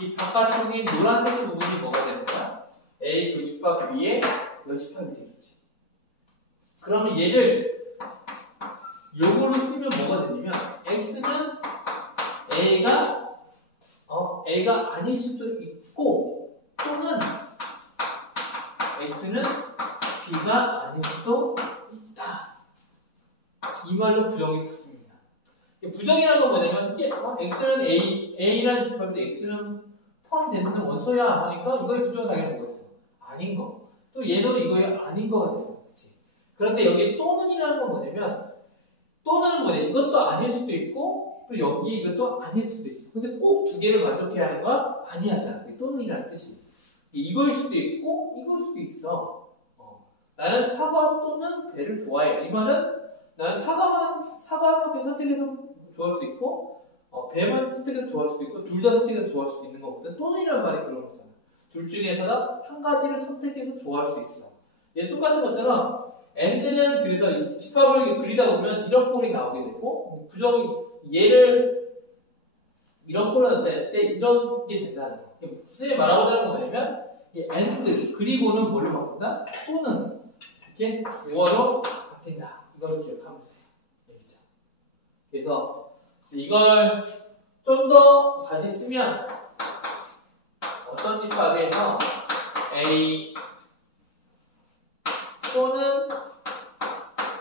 이 바깥쪽인 노란색 부분이 뭐가 되는 거야? A 교집합 B의 여집합이 되겠지. 그러면 얘를 요거로 쓰면 뭐가 되냐면 X는 A가 아닐 수도 있고 또는 X는 B가 아닐 수도 있다. 이 말로 부정이 붙습니다. 부정이라는 건 뭐냐면 X는 A라는 집합인데 X는 포함되는 원소야 하니까 이거의 부정은 당연히 뭐겠어? 아닌 거. 또 얘도 이거에 아닌 거가 됐어. 그치? 그런데 여기 또는이라는 건 뭐냐면 또는 뭐냐 이것도 아닐 수도 있고 또 여기 이것도 아닐 수도 있어. 근데 꼭 두 개를 만족해야 하는 건 아니하잖아. 또는이라는 뜻이. 이걸 수도 있고 이걸 수도 있어. 나는 사과 또는 배를 좋아해. 이 말은 나는 사과만 선택해서 좋아할 수 있고 배만 선택해서 좋아할 수도 있고 둘 다 선택해서 좋아할 수도 있는 거거든. 또는이라는 말이 그런 거잖아. 둘 중에서나 한 가지를 선택해서 좋아할 수 있어. 얘 똑같은 것처럼 and는 그래서 집합을 그리다 보면 이런 꼴이 나오게 되고 부정이 얘를 이런 꼴로 나타냈을 때 이런 게 된다는 거. 선생님이 말하고자 하는 건 뭐냐면 and 그리고는 뭘로 바꾼다? 또는 이렇게 오어로 바뀐다. 이걸 기억하면 돼요. 그래서 이걸 좀 더 다시 쓰면 어떤 집합에서 A 또는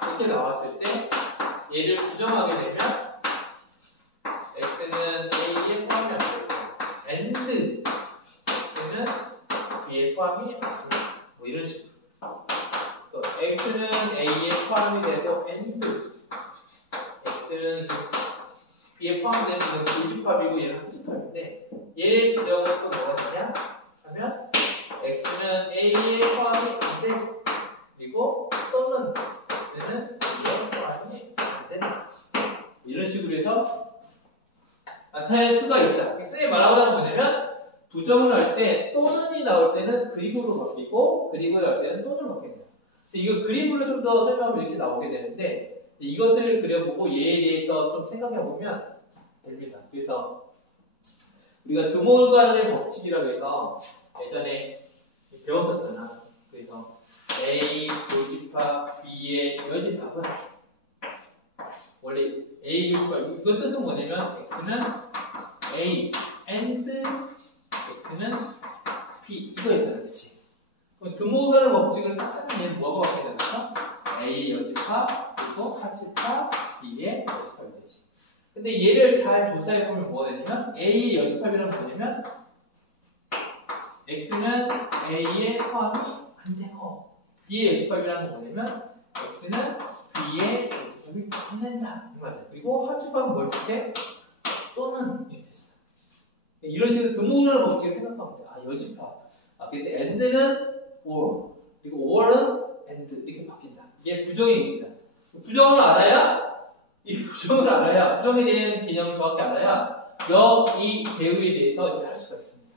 이렇게 나왔을 때 얘를 부정하게 되면 X는 A에 포함이 안 되고 and X는 B에 포함이 안 되고 뭐 이런 식으로 또 X는 A에 포함이 되고 and X는 B에 포함되는 건 교집합이고 얘는 합집합인데 얘의 부정은 또 뭐가 되냐 하면 X는 A에 포함이 안 되고 그리고 또는 X는 B에 포함이 안 된다. 이런 식으로 해서 나타낼 수가 있다. 선생님이 말하고 하는 뭐냐면 부정을 할 때 또는이 나올 때는 그리고로 바뀌고 그리고를 할 때는 또는으로 바뀐다. 이거 그림으로 좀 더 설명하면 이렇게 나오게 되는데 이것을 그려보고 얘에 대해서 좀 생각해보면 됩니다. 그래서 우리가 드몰간의 법칙이라고 해서 예전에 배웠었잖아. 그래서 A 교집합 B의 여집합은 원래 A 교집합 이거 뜻은 뭐냐면 X는 A and X는 B 이거였잖아. 그치? 그럼 드몰간의 법칙을 딱 하면 얘는 뭐가 바뀌게 되나요? A 여집합 그리고 합집합 B의 여집합이 되지. 근데 얘를 잘 조사해보면 뭐가 되냐면 A의 여집합이란 뭐냐면 X는 A에 포함이 안 되고 B의 여집합이란 건 뭐냐면 X는 B의 여집합이 안 된다. 이 말이야. 그리고 합집합은 뭘 줄게? 또는 이렇게 됐어. 이런 식으로 드몰간의 법칙을 생각하면 돼. 여집합. 그래서 and는 or 그리고 or는 and 이렇게 바뀐다. 이게 부정입니다. 부정을 알아야 부정에 대한 개념을 정확히 알아야 이 대우에 대해서 이제 할 수가 있습니다.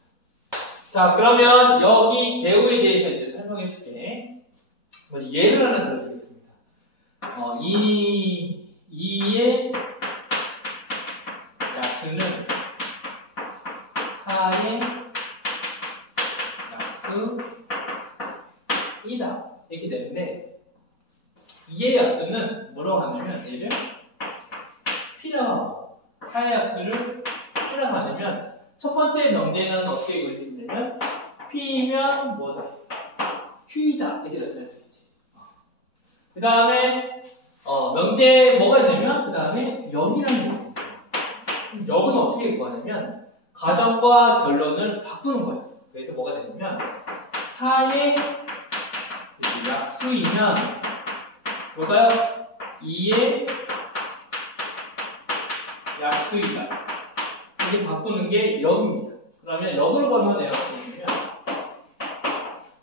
자, 그러면 여기 대우에 대해서 이제 설명해 줄게. 예를 하나 들어주겠습니다. 2의 약수는 4의 약수이다. 이렇게 되는데 2의 약수는 뭐라고 하냐면 얘를 P라고 하고 4의 약수를 Q라고 하냐면 첫 번째 명제는 어떻게 그리시냐면 P면 뭐다? Q이다. 이렇게 나타낼 수 있지. 그 다음에 명제 뭐가 있냐면 그 다음에 역이라는 게 있습니다. 역은 어떻게 구하냐면 가정과 결론을 바꾸는 거예요. 그래서 뭐가 되냐면 4의 약수이면 뭐가요? 2의 약수이다. 이렇게 바꾸는 게 역입니다. 그러면 역을 구하면 내가 어떻게 되냐면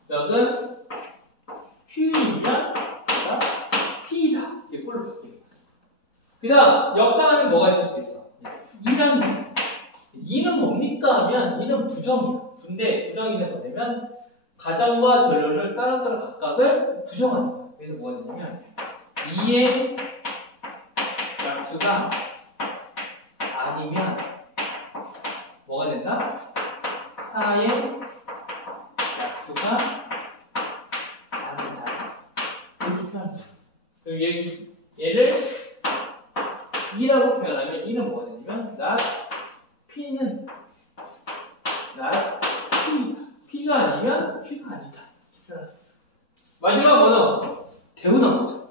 역은 Q이면 P이다. 이렇게 꼴로 바뀝니다. 그 다음 역 다음에 뭐가 있을 수 있어? 2라는 게 있습니다. 2는 뭡니까 하면 2는 부정이야. 근데 부정이 돼서 되면 가정과 결론을 따로따로 각각을 부정하는 거야. 그래서 뭐가 되냐면 2의 약수가 아니면 뭐가 된다? 4의 약수가 아니다. 이렇게 표현합니다. 그럼 얘를 2라고 표현하면 2는 뭐가 되냐면 not P는 not Q이다. P가 아니면 Q가 아니다. 이렇게 표현할 수 있어. 마지막 뭐 나왔어? 대우 나왔죠.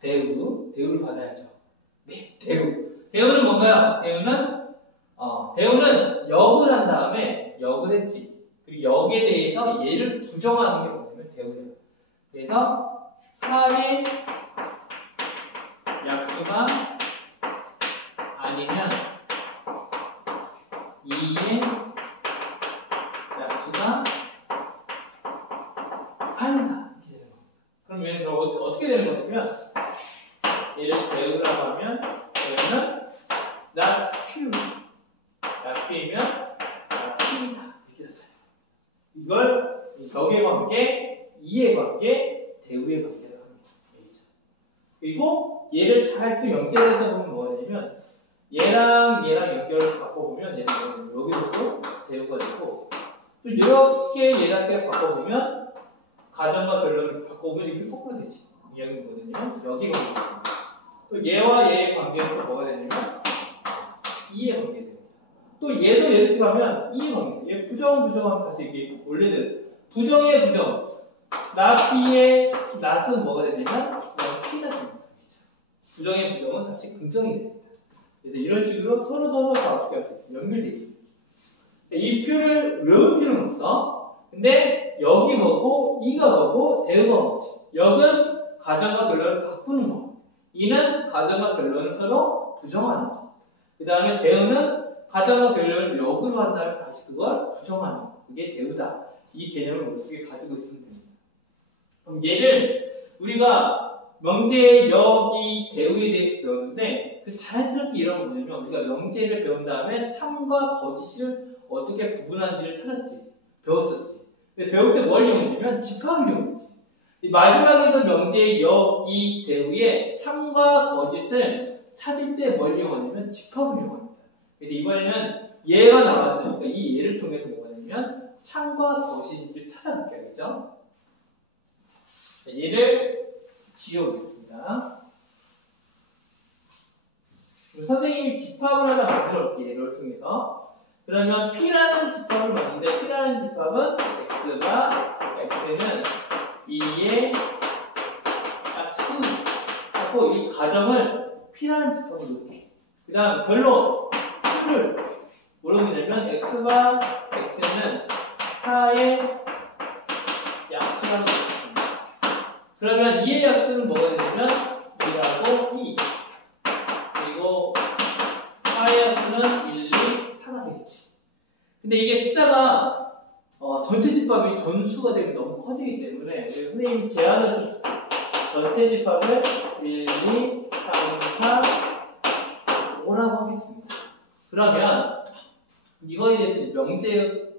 대우를 받아야죠. 네, 대우는 뭔가요? 대우는 역을 한 다음에 역을 했지. 그리고 역에 대해서 얘를 부정하는 게 뭐냐면 대우예요. 그래서 4의 약수가 아니면 2의 약수가 아니다. 이렇게 되는 겁니다. 그럼 얘는 어떻게 되는 거냐면 얘를 대우라고 하면 대우는 not Q, not Q이면 not P이다. 이렇게 나타나요. 이걸 역의 관계, 2의 관계, 대우의 관계라고 합니다. 그리고 얘를 잘 또 연결하다 보면 뭐가 되냐면 얘랑 연결을 바꿔보면 얘는 여기도 대우가 되고 또 이렇게 얘랑 바꿔보면 가정과 결론을 바꿔보면 이렇게 거꾸로 되지. 여기 뭐거든요? 여기 관계입니다. 또 얘와 얘의 관계는 뭐가 되냐면 2의 관계 됩니다. 또 얘도 이렇게 가면 2의 관계. 얘 부정하면 다시 이게 원래는 부정의 부정. 나P의 낫은 뭐가 되냐면 P가 됩니다. 부정의 부정은 다시 긍정이 됩니다. 그래서 이런 식으로 서로 다 어떻게 할 수 있어요? 연결되어 있습니다. 이 표를 외울 필요는 없어. 근데 여기 뭐고, 이가 뭐고, 대우가 뭐지. 역은 가정과 결론을 바꾸는 거. 이는 가정과 결론을 서로 부정하는 거. 그 다음에 대우는 가정과 결론을 역으로 한 다음에 다시 그걸 부정하는 거. 그게 대우다. 이 개념을 머릿속에 가지고 있으면 됩니다. 그럼 얘를 우리가 명제의 역이 대우에 대해서 배웠는데 그 자연스럽게 이런 건 뭐냐면 우리가 명제를 배운 다음에 참과 거짓을 어떻게 구분하는지를 찾았지. 배웠었지. 근데 배울 때 뭘 이용했냐면 집합을 이용했지. 마지막에도 명제의 역이 대우에 참과 거짓을 찾을 때 뭘 이용하냐면 집합을 이용합니다. 그래서 이번에는 얘가 나왔으니까 이 예를 통해서 뭐가 되냐면 참과 거짓인지를 찾아볼게요. 그죠? 얘를 지워보겠습니다. 선생님이 집합을 하나 만들어 볼게요. 얘를 통해서. 그러면 P라는 집합을 만드는데 P라는 집합은 X는 2의 약수 하고 이 가정을 P라는 집합으로 놓게. 그 다음 결론 Q를 뭐라고 하냐면 X와 X는 4의 약수라고 하겠습니다. 그러면 2의 약수는 뭐가 되냐면 2하고 2 그리고 4의 약수는 1, 2, 4가 되겠지. 근데 이게 숫자가 전체 집합이 전수가 되면 너무 커지기 때문에 선생님이 제안을 좀 전체 집합을 1, 2, 3, 4, 5라고 하겠습니다. 그러면 이거에 대해서 명제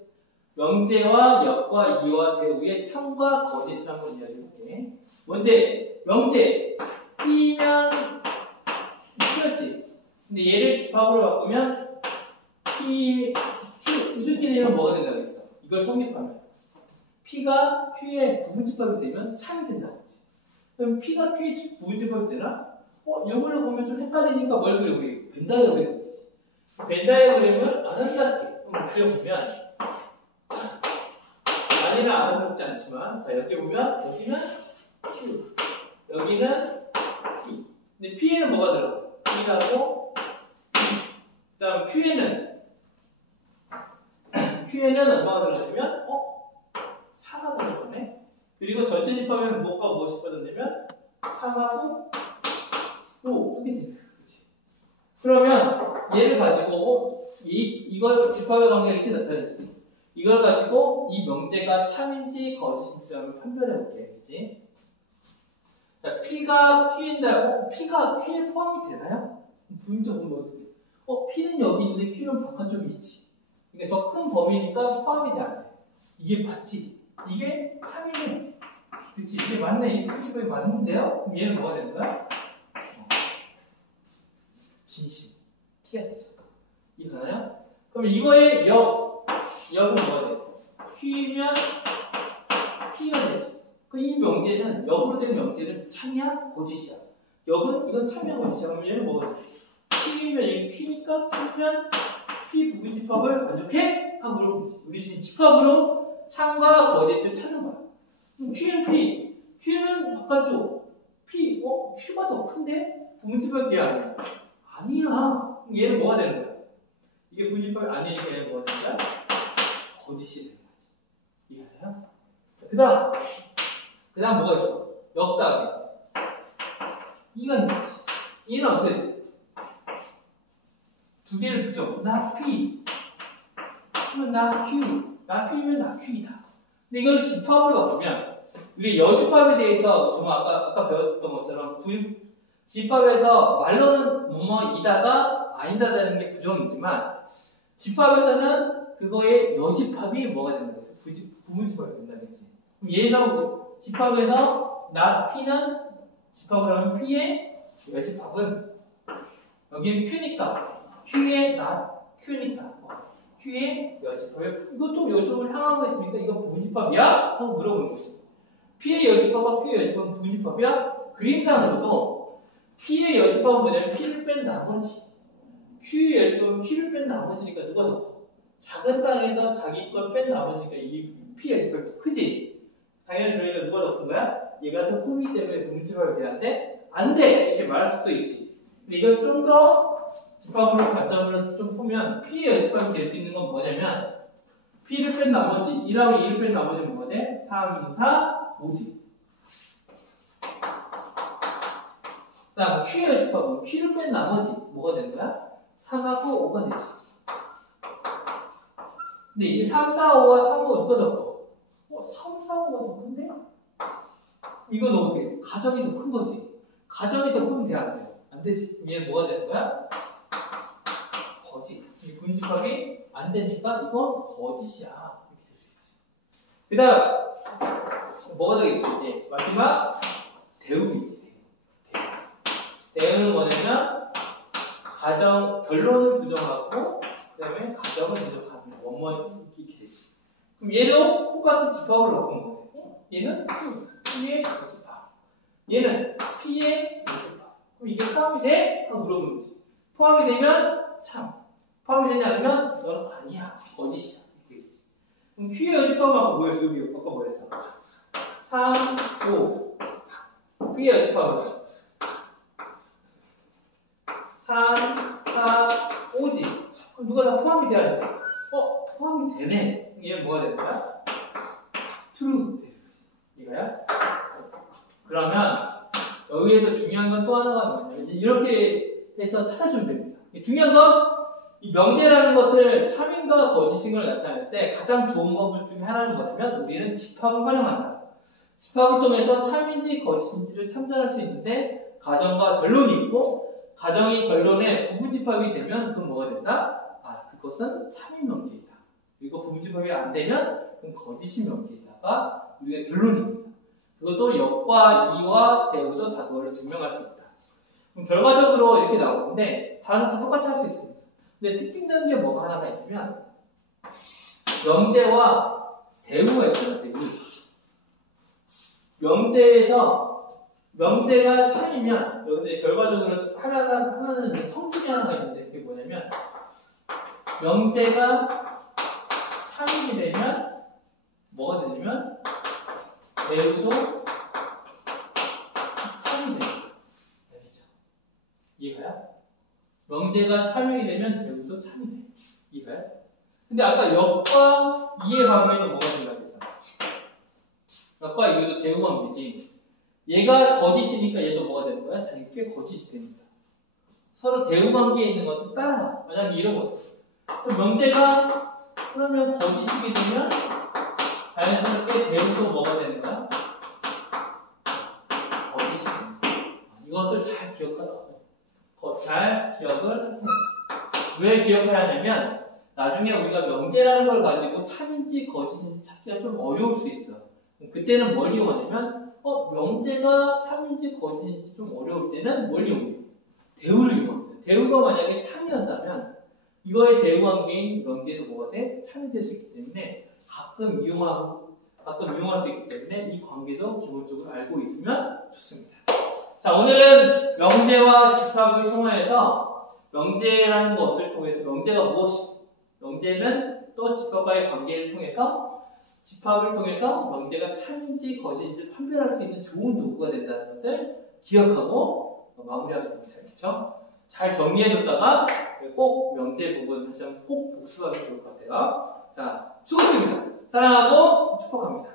명제와 역과 이와 대우의 참과 거짓을 한번 이야기해볼게. 먼저 명제 P면 Q였지. 근데 얘를 집합으로 바꾸면 P, Q 이렇게 되면 뭐가 된다고 했어? 이걸 성립하면 P가 Q의 부분집합이 되면 참이 된다고 했지. 그럼 P가 Q의 부분집합이 되나? 이걸로 보면 좀 헷갈리니까 뭘 그려 우리 벤다이어 그려보지. 벤다이어 그리면 아름답게 한번 그려보면 아니는 아름답지 않지만 자 여기 보면 여기는 Q 여기는 P 근데 P에는 뭐가 들어가? P라고 P 그 다음 Q에는 얼마가 들어가냐면 4가 들어가네. 그리고 전체 집합하면 무엇과 무엇이 빠졌냐면 3하고 5 이렇게 되네. 그렇지. 그러면 얘를 가지고 이걸 집합의 관계가 이렇게 나타내지. 이걸 가지고 이 명제가 참인지 거짓인지 한번 판별해 볼게. 그렇지? 자, P가 Q인데 P가 Q에 포함이 되나요? 부분적으로 뭐 어떻게? P는 여기 있는데 Q는 바깥쪽에 있지. 이게 더 큰 범위니까 포함이 돼 안 돼. 이게 맞지? 이게 참이네. 그렇지? 이게 맞네. 이 부분집합이 맞는데요? 그럼 얘는 뭐가 되는 거야? 진심. T가 되죠. 이해가나요? 그럼 이거의 역은 뭐가 돼? Q면 P가 되지. 이 명제는 역으로 된 명제는 참이야? 거짓이야? 역은 이건 참이야? 거짓이야? 그럼 얘는 뭐가 돼? Q면 얘는 Q니까 Q면 P 부분집합을 만족해? 하고 물어보지. 우리 지금 집합으로 참과 거짓을 찾는 거야. 그럼 Q는 P. Q는 바깥쪽. P. Q가 더 큰데? 부분집합 뒤에 아니야. 아니야. 그럼 얘는 뭐가 되는 거야? 이게 부분집합이 아니니까 얘는 뭐가 되는 거야? 거짓이 되는 거지. 이해가요? 그 다음 뭐가 있어? 역 다음에 이가 있었지. 이는 어떻게 돼? 두 개를 부정. 나 P 그러면 나 Q. 나 P면 나 Q이다. 근데 이걸 집합으로 바꾸면 우리 여집합에 대해서 정말 아까 배웠던 것처럼 집합에서 말로는 뭐뭐이다가 아니다라는 게 부정이지만 집합에서는 그거의 여집합이 뭐가 된다고 했어? 부분집합이 된다고 했지. 그럼 예에서 집합에서 나 P는 집합을 하면 P의 여집합은 여기는 Q니까 Q의 나 Q니까 Q의 여집합 이것도 요점을 향하고 있으니까 이거 부분집합이야? 하고 물어보는 거지. P의 여집합과 Q의 여집합은 부분집합이야? 그림상으로도 P의 여집합은 뭐냐면 P를 뺀 나머지 Q의 여집합은 Q를 뺀 나머지니까 누가 더 커? 작은 땅에서 자기 걸 뺀 나머지니까 이 P 여집합이 더 크지? 당연히 그러니까 누가 더 큰 거야? 얘가 더 크기 때문에 부분집합이 돼야돼? 안 돼! 이렇게 말할 수도 있지. 근데 이걸 좀 더 집합으로 관점으로 좀 보면 P의 여집합이 될 수 있는 건 뭐냐면 P를 뺀 나머지 1하고 2를 뺀 나머지는 뭐가 돼? 3, 4, 5지. 그 다음 Q의 여집합은 Q를 뺀 나머지 뭐가 되는 거야? 3하고 5가 되지. 근데 이 3, 4, 5와 3, 5가 누가 더 커? 3, 4, 5가 더 큰데? 이건 어떻게 돼? 가정이 더 큰 거지. 가정이 더 크면 돼, 안 돼? 안 되지. 얘는 뭐가 되는 거야? 거짓. 이 분집합이 안 되니까 이건 거짓이야. 이렇게 될 수 있지. 그 다음, 뭐가 되겠어, 이제? 마지막, 대우이 있지. 대우는 뭐냐면, 결론을 부정하고, 그 다음에 가정을 부정하는 원문 이렇게 되지. 그럼 얘도 똑같이 집합을 바꾼 거네. 얘는 Q의 여집합. 얘는 P의 여집합. 그럼 이게 포함이 돼? 하고 물어보는 거지. 포함이 되면 참. 포함이 되지 않으면 너는 아니야. 거짓이야. 이렇게 되지. 그럼 Q의 여집합은 아까 뭐였어? 여기 아까 뭐였어? 3, 5. P의 여집합은 3, 4, 5지. 그럼 누가 다 포함이 돼야 돼? 포함이 되네. 얘는 뭐가 되는 거야? true. 이거야? 그러면 여기에서 중요한 건 또 하나가 뭐냐면 이렇게 해서 찾아주면 됩니다. 중요한 건 이 명제라는 것을 참인과 거짓인 걸 나타낼 때 가장 좋은 방법 중에 하나는 뭐냐면 우리는 집합을 활용한다. 집합을 통해서 참인지 거짓인지를 참전할 수 있는데 가정과 결론이 있고 가정이 결론에 부분집합이 되면 그건 뭐가 된다? 그것은 참인 명제이다. 이거 부분집합이 안 되면 그럼 거짓이 명제에다가 우리가 결론입니다. 그것도 역과 이와 대우도 다 그걸 증명할 수 있다. 그럼 결과적으로 이렇게 나오는데 다른 다 똑같이 할 수 있습니다. 근데 특징적인 게 뭐가 하나가 있냐면 명제와 대우가 있잖아요. 대우. 명제가 참이면 여기서 결과적으로 하나는 성질이 하나가 있는데 그게 뭐냐면 명제가 참이게 되면 뭐가 되냐면 대우도 참이 돼요. 알겠죠? 이해가요? 명제가 참이게 되면 대우도 참이 돼요. 이해가요? 근데 아까 역과 이의 관계는 뭐가 된다고 했어? 역과 이도 대우 관계지. 얘가 거짓이니까 얘도 뭐가 되는 거야? 자기께 거짓이 됩니다. 서로 대우 관계에 있는 것은 따라. 만약에 이런 거였어. 그럼 명제가 그러면 거짓이게 되면 자연스럽게 대우도 뭐가 되는 거야? 거짓이 됩니다. 이것을 잘 기억하라고. 잘 기억을 하세요. 왜 기억하냐면 나중에 우리가 명제라는 걸 가지고 참인지 거짓인지 찾기가 좀 어려울 수 있어. 그때는 뭘 이용하냐면 명제가 참인지 거짓인지 좀 어려울 때는 뭘 이용해요? 대우를 이용합니다. 대우가 만약에 참이었다면 이거의 대우 관계인 명제도 뭐가 돼? 참이 될 수 있기 때문에 가끔 이용할 수 있기 때문에 이 관계도 기본적으로 알고 있으면 좋습니다. 자, 오늘은 명제와 집합을 통해서 명제라는 것을 통해서 명제가 무엇이? 명제는 또 집합과의 관계를 통해서 집합을 통해서 명제가 참인지 거짓인지 판별할 수 있는 좋은 도구가 된다는 것을 기억하고 마무리하게 됩니다. 그렇죠? 잘 정리해뒀다가 꼭 명제 부분 다시 한번 꼭 복습하면 좋을 것 같아요. 자, 수고했습니다. 사랑하고 축복합니다.